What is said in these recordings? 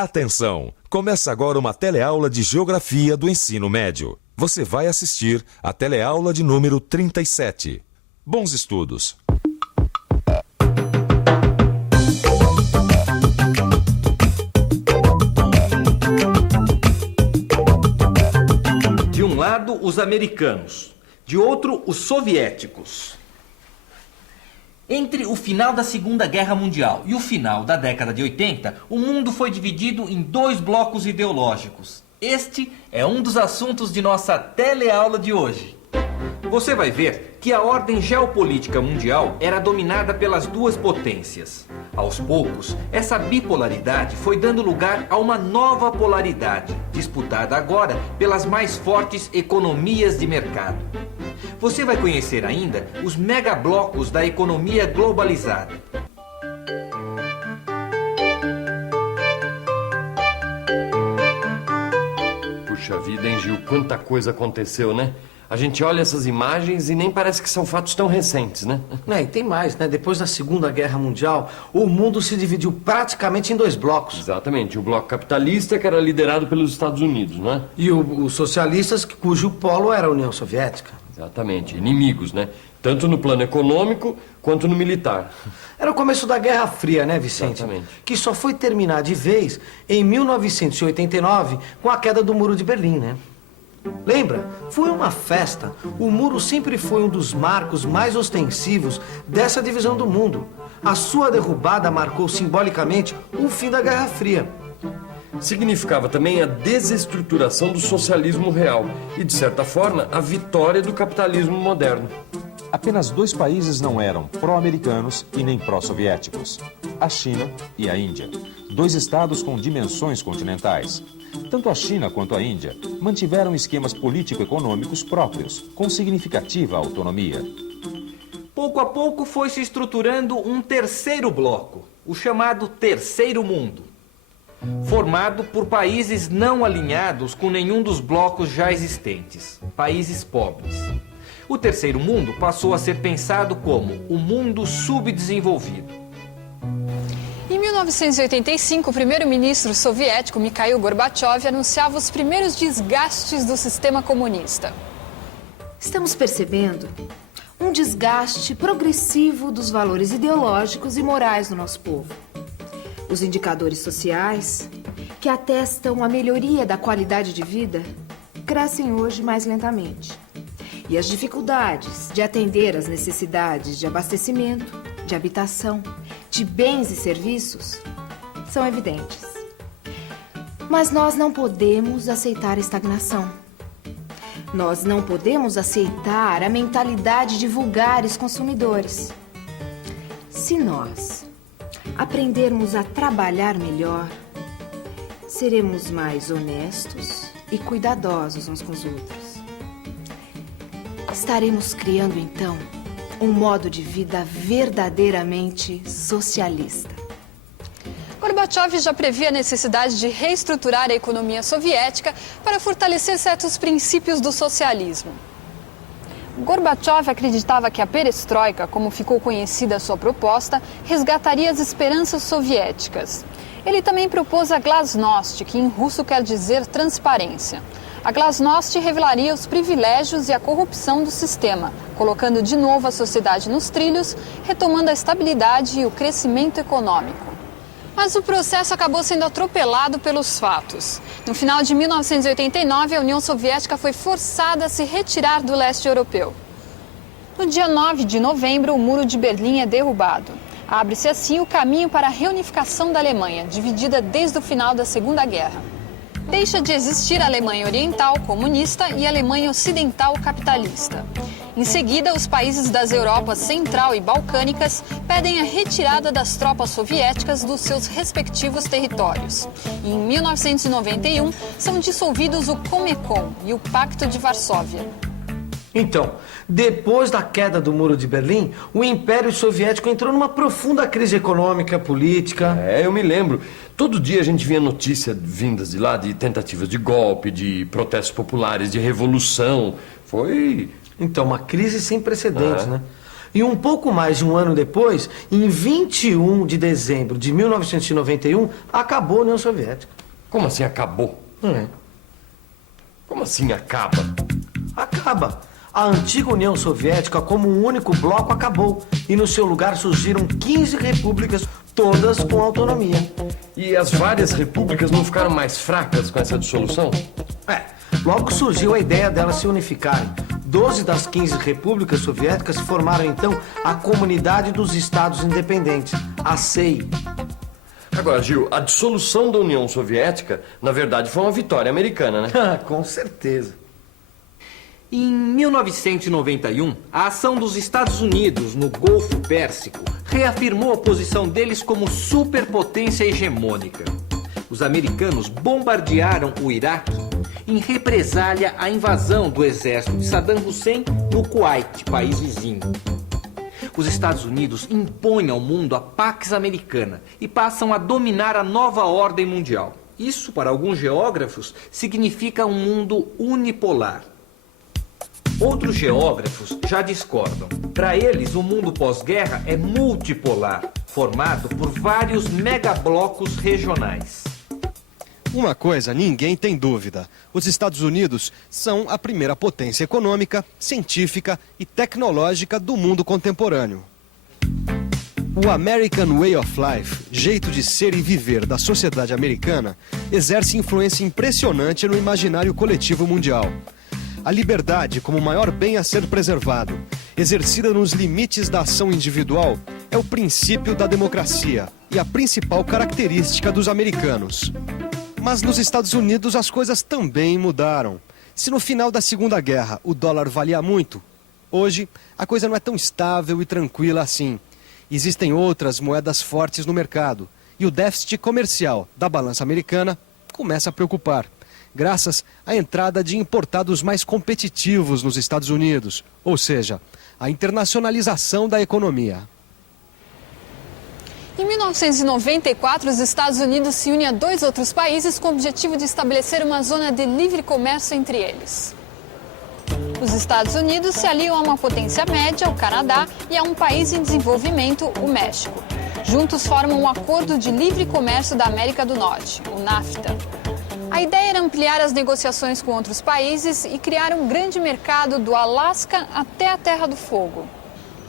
Atenção! Começa agora uma teleaula de Geografia do Ensino Médio. Você vai assistir a teleaula de número 37. Bons estudos! De um lado, os americanos, de outro, os soviéticos. Entre o final da Segunda Guerra Mundial e o final da década de 80, o mundo foi dividido em dois blocos ideológicos. Este é um dos assuntos de nossa teleaula de hoje. Você vai ver que a ordem geopolítica mundial era dominada pelas duas potências. Aos poucos, essa bipolaridade foi dando lugar a uma nova polaridade, disputada agora pelas mais fortes economias de mercado. Você vai conhecer ainda os megablocos da economia globalizada. Puxa vida, hein, Gil? Quanta coisa aconteceu, né? A gente olha essas imagens e nem parece que são fatos tão recentes, né? E tem mais, né? Depois da Segunda Guerra Mundial, o mundo se dividiu praticamente em dois blocos. Exatamente. O bloco capitalista, que era liderado pelos Estados Unidos, não é? E os socialistas, cujo polo era a União Soviética. Exatamente. Inimigos, né? Tanto no plano econômico quanto no militar. Era o começo da Guerra Fria, né, Vicente? Exatamente. Que só foi terminar de vez em 1989, com a queda do Muro de Berlim, né? Lembra? Foi uma festa. O muro sempre foi um dos marcos mais ostensivos dessa divisão do mundo. A sua derrubada marcou simbolicamente o fim da Guerra Fria. Significava também a desestruturação do socialismo real e, de certa forma, a vitória do capitalismo moderno. Apenas dois países não eram pró-americanos e nem pró-soviéticos: a China e a Índia. Dois estados com dimensões continentais. Tanto a China quanto a Índia mantiveram esquemas político-econômicos próprios, com significativa autonomia. Pouco a pouco foi se estruturando um terceiro bloco, o chamado Terceiro Mundo, formado por países não alinhados com nenhum dos blocos já existentes, países pobres. O Terceiro Mundo passou a ser pensado como o mundo subdesenvolvido. Em 1985, o primeiro-ministro soviético Mikhail Gorbachev anunciava os primeiros desgastes do sistema comunista. Estamos percebendo um desgaste progressivo dos valores ideológicos e morais do nosso povo. Os indicadores sociais, que atestam a melhoria da qualidade de vida, crescem hoje mais lentamente. E as dificuldades de atender às necessidades de abastecimento, de habitação, de bens e serviços são evidentes. Mas nós não podemos aceitar a estagnação. Nós não podemos aceitar a mentalidade de vulgares consumidores. Se nós aprendermos a trabalhar melhor, seremos mais honestos e cuidadosos uns com os outros. Estaremos criando, então, um modo de vida verdadeiramente socialista. Gorbachev já previa a necessidade de reestruturar a economia soviética para fortalecer certos princípios do socialismo. Gorbachev acreditava que a perestroika, como ficou conhecida a sua proposta, resgataria as esperanças soviéticas. Ele também propôs a glasnost, que em russo quer dizer transparência. A glasnost revelaria os privilégios e a corrupção do sistema, colocando de novo a sociedade nos trilhos, retomando a estabilidade e o crescimento econômico. Mas o processo acabou sendo atropelado pelos fatos. No final de 1989, a União Soviética foi forçada a se retirar do leste europeu. No dia 9 de novembro, o Muro de Berlim é derrubado. Abre-se assim o caminho para a reunificação da Alemanha, dividida desde o final da Segunda Guerra. Deixa de existir a Alemanha Oriental comunista e a Alemanha Ocidental capitalista. Em seguida, os países das Europas Central e Balcânicas pedem a retirada das tropas soviéticas dos seus respectivos territórios. E em 1991, são dissolvidos o Comecon e o Pacto de Varsóvia. Então, depois da queda do Muro de Berlim, o Império Soviético entrou numa profunda crise econômica, política. Eu me lembro. Todo dia a gente via notícias vindas de lá de tentativas de golpe, de protestos populares, de revolução. Foi... Então, uma crise sem precedentes, né? E um pouco mais de um ano depois, em 21 de dezembro de 1991, acabou a União Soviética. Como assim acabou? É. Como assim acaba? Acaba. A antiga União Soviética, como um único bloco, acabou. E no seu lugar surgiram 15 repúblicas, todas com autonomia. E as várias repúblicas não ficaram mais fracas com essa dissolução? Logo surgiu a ideia delas se unificarem. 12 das 15 repúblicas soviéticas formaram então a Comunidade dos Estados Independentes, a CEI. Agora, Gil, a dissolução da União Soviética, na verdade, foi uma vitória americana, né? Com certeza. Em 1991, a ação dos Estados Unidos no Golfo Pérsico reafirmou a posição deles como superpotência hegemônica. Os americanos bombardearam o Iraque em represália à invasão do exército de Saddam Hussein no Kuwait, país vizinho. Os Estados Unidos impõem ao mundo a Pax Americana e passam a dominar a nova ordem mundial. Isso, para alguns geógrafos, significa um mundo unipolar. Outros geógrafos já discordam. Para eles, o mundo pós-guerra é multipolar, formado por vários megablocos regionais. Uma coisa ninguém tem dúvida: os Estados Unidos são a primeira potência econômica, científica e tecnológica do mundo contemporâneo. O American Way of Life, jeito de ser e viver da sociedade americana, exerce influência impressionante no imaginário coletivo mundial. A liberdade, como o maior bem a ser preservado, exercida nos limites da ação individual, é o princípio da democracia e a principal característica dos americanos. Mas nos Estados Unidos as coisas também mudaram. Se no final da Segunda Guerra o dólar valia muito, hoje a coisa não é tão estável e tranquila assim. Existem outras moedas fortes no mercado e o déficit comercial da balança americana começa a preocupar, graças à entrada de importados mais competitivos nos Estados Unidos, ou seja, a internacionalização da economia. Em 1994, os Estados Unidos se unem a 2 outros países com o objetivo de estabelecer uma zona de livre comércio entre eles. Os Estados Unidos se aliam a uma potência média, o Canadá, e a um país em desenvolvimento, o México. Juntos formam um Acordo de Livre Comércio da América do Norte, o NAFTA. A ideia era ampliar as negociações com outros países e criar um grande mercado do Alasca até a Terra do Fogo.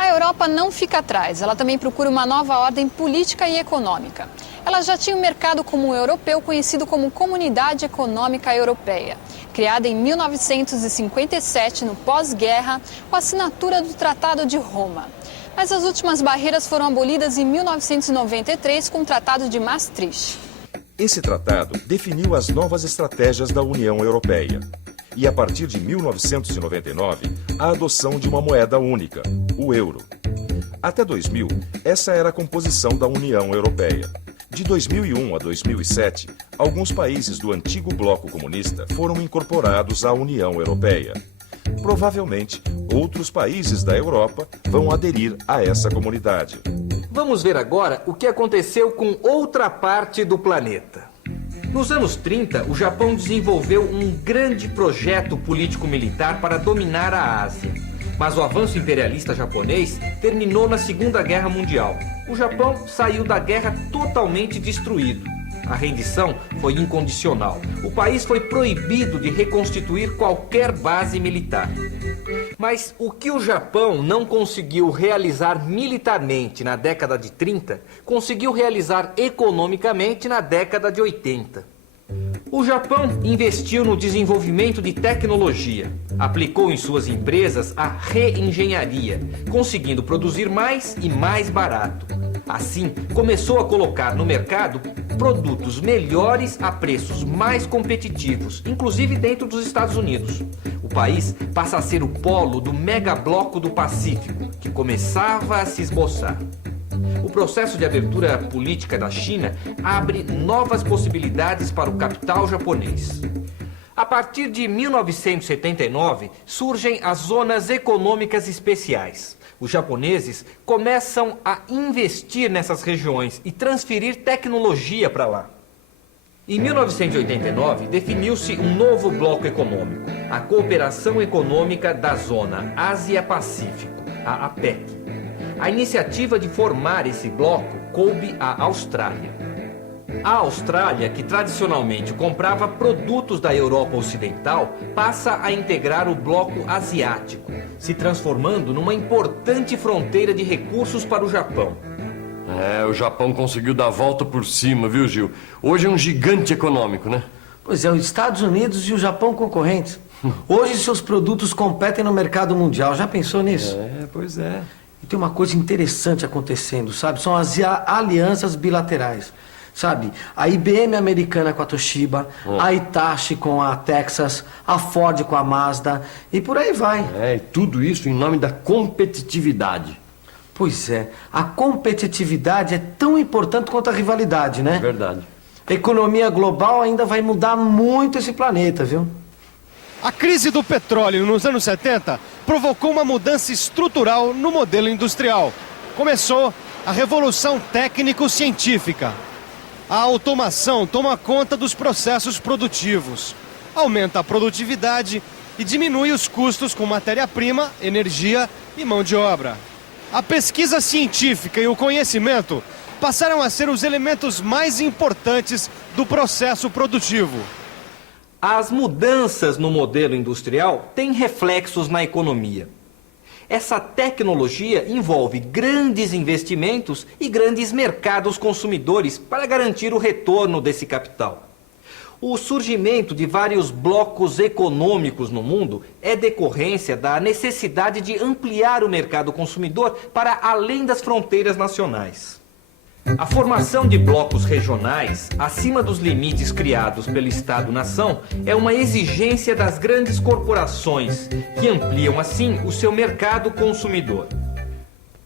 A Europa não fica atrás, ela também procura uma nova ordem política e econômica. Ela já tinha um mercado comum europeu conhecido como Comunidade Econômica Europeia, criada em 1957, no pós-guerra, com a assinatura do Tratado de Roma. Mas as últimas barreiras foram abolidas em 1993 com o Tratado de Maastricht. Esse tratado definiu as novas estratégias da União Europeia. E a partir de 1999, a adoção de uma moeda única, o euro. Até 2000, essa era a composição da União Europeia. De 2001 a 2007, alguns países do antigo bloco comunista foram incorporados à União Europeia. Provavelmente, outros países da Europa vão aderir a essa comunidade. Vamos ver agora o que aconteceu com outra parte do planeta. Nos anos 30, o Japão desenvolveu um grande projeto político-militar para dominar a Ásia. Mas o avanço imperialista japonês terminou na Segunda Guerra Mundial. O Japão saiu da guerra totalmente destruído. A rendição foi incondicional. O país foi proibido de reconstituir qualquer base militar. Mas o que o Japão não conseguiu realizar militarmente na década de 30, conseguiu realizar economicamente na década de 80. O Japão investiu no desenvolvimento de tecnologia, aplicou em suas empresas a reengenharia, conseguindo produzir mais e mais barato. Assim, começou a colocar no mercado produtos melhores a preços mais competitivos, inclusive dentro dos Estados Unidos. O país passa a ser o polo do megabloco do Pacífico, que começava a se esboçar. O processo de abertura política da China abre novas possibilidades para o capital japonês. A partir de 1979, surgem as zonas econômicas especiais. Os japoneses começam a investir nessas regiões e transferir tecnologia para lá. Em 1989, definiu-se um novo bloco econômico, a Cooperação Econômica da Zona Ásia-Pacífico, a APEC. A iniciativa de formar esse bloco coube à Austrália. A Austrália, que tradicionalmente comprava produtos da Europa Ocidental, passa a integrar o bloco asiático, se transformando numa importante fronteira de recursos para o Japão. O Japão conseguiu dar a volta por cima, viu, Gil? Hoje é um gigante econômico, né? Pois é, os Estados Unidos e o Japão concorrentes. Hoje seus produtos competem no mercado mundial. Já pensou nisso? Pois é. E tem uma coisa interessante acontecendo, sabe? São as alianças bilaterais. Sabe, a IBM americana com a Toshiba, a Hitachi com a Texas, a Ford com a Mazda e por aí vai. E tudo isso em nome da competitividade. Pois é, a competitividade é tão importante quanto a rivalidade, né? Verdade. A economia global ainda vai mudar muito esse planeta, viu? A crise do petróleo nos anos 70 provocou uma mudança estrutural no modelo industrial. Começou a revolução técnico-científica. A automação toma conta dos processos produtivos, aumenta a produtividade e diminui os custos com matéria-prima, energia e mão de obra. A pesquisa científica e o conhecimento passaram a ser os elementos mais importantes do processo produtivo. As mudanças no modelo industrial têm reflexos na economia. Essa tecnologia envolve grandes investimentos e grandes mercados consumidores para garantir o retorno desse capital. O surgimento de vários blocos econômicos no mundo é decorrência da necessidade de ampliar o mercado consumidor para além das fronteiras nacionais. A formação de blocos regionais, acima dos limites criados pelo Estado-nação, é uma exigência das grandes corporações, que ampliam assim o seu mercado consumidor.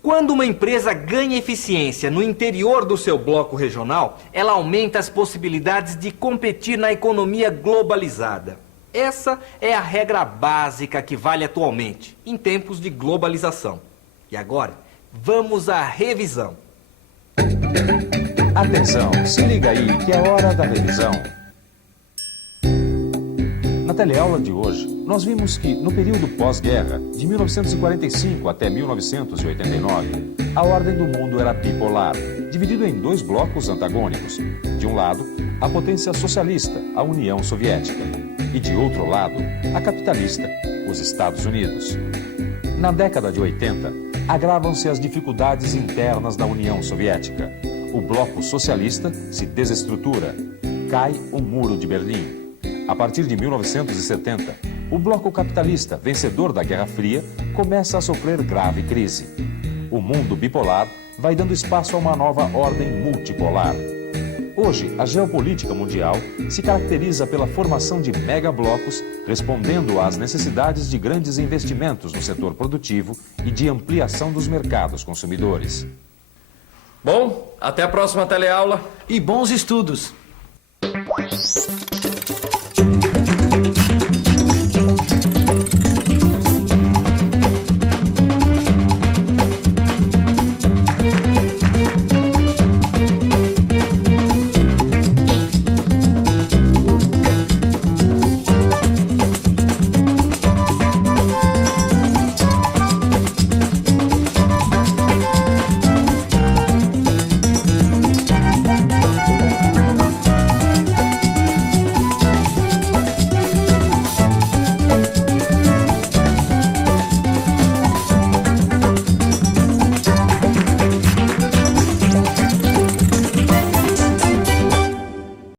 Quando uma empresa ganha eficiência no interior do seu bloco regional, ela aumenta as possibilidades de competir na economia globalizada. Essa é a regra básica que vale atualmente, em tempos de globalização. E agora, vamos à revisão. Atenção, se liga aí que é hora da revisão. Na teleaula de hoje, nós vimos que no período pós-guerra, de 1945 até 1989, a ordem do mundo era bipolar, dividido em dois blocos antagônicos. De um lado, a potência socialista, a União Soviética, e de outro lado, a capitalista, os Estados Unidos. Na década de 80, agravam-se as dificuldades internas da União Soviética. O bloco socialista se desestrutura. Cai o Muro de Berlim. A partir de 1970, o bloco capitalista, vencedor da Guerra Fria, começa a sofrer grave crise. O mundo bipolar vai dando espaço a uma nova ordem multipolar. Hoje, a geopolítica mundial se caracteriza pela formação de megablocos, respondendo às necessidades de grandes investimentos no setor produtivo e de ampliação dos mercados consumidores. Bom, até a próxima teleaula. E bons estudos!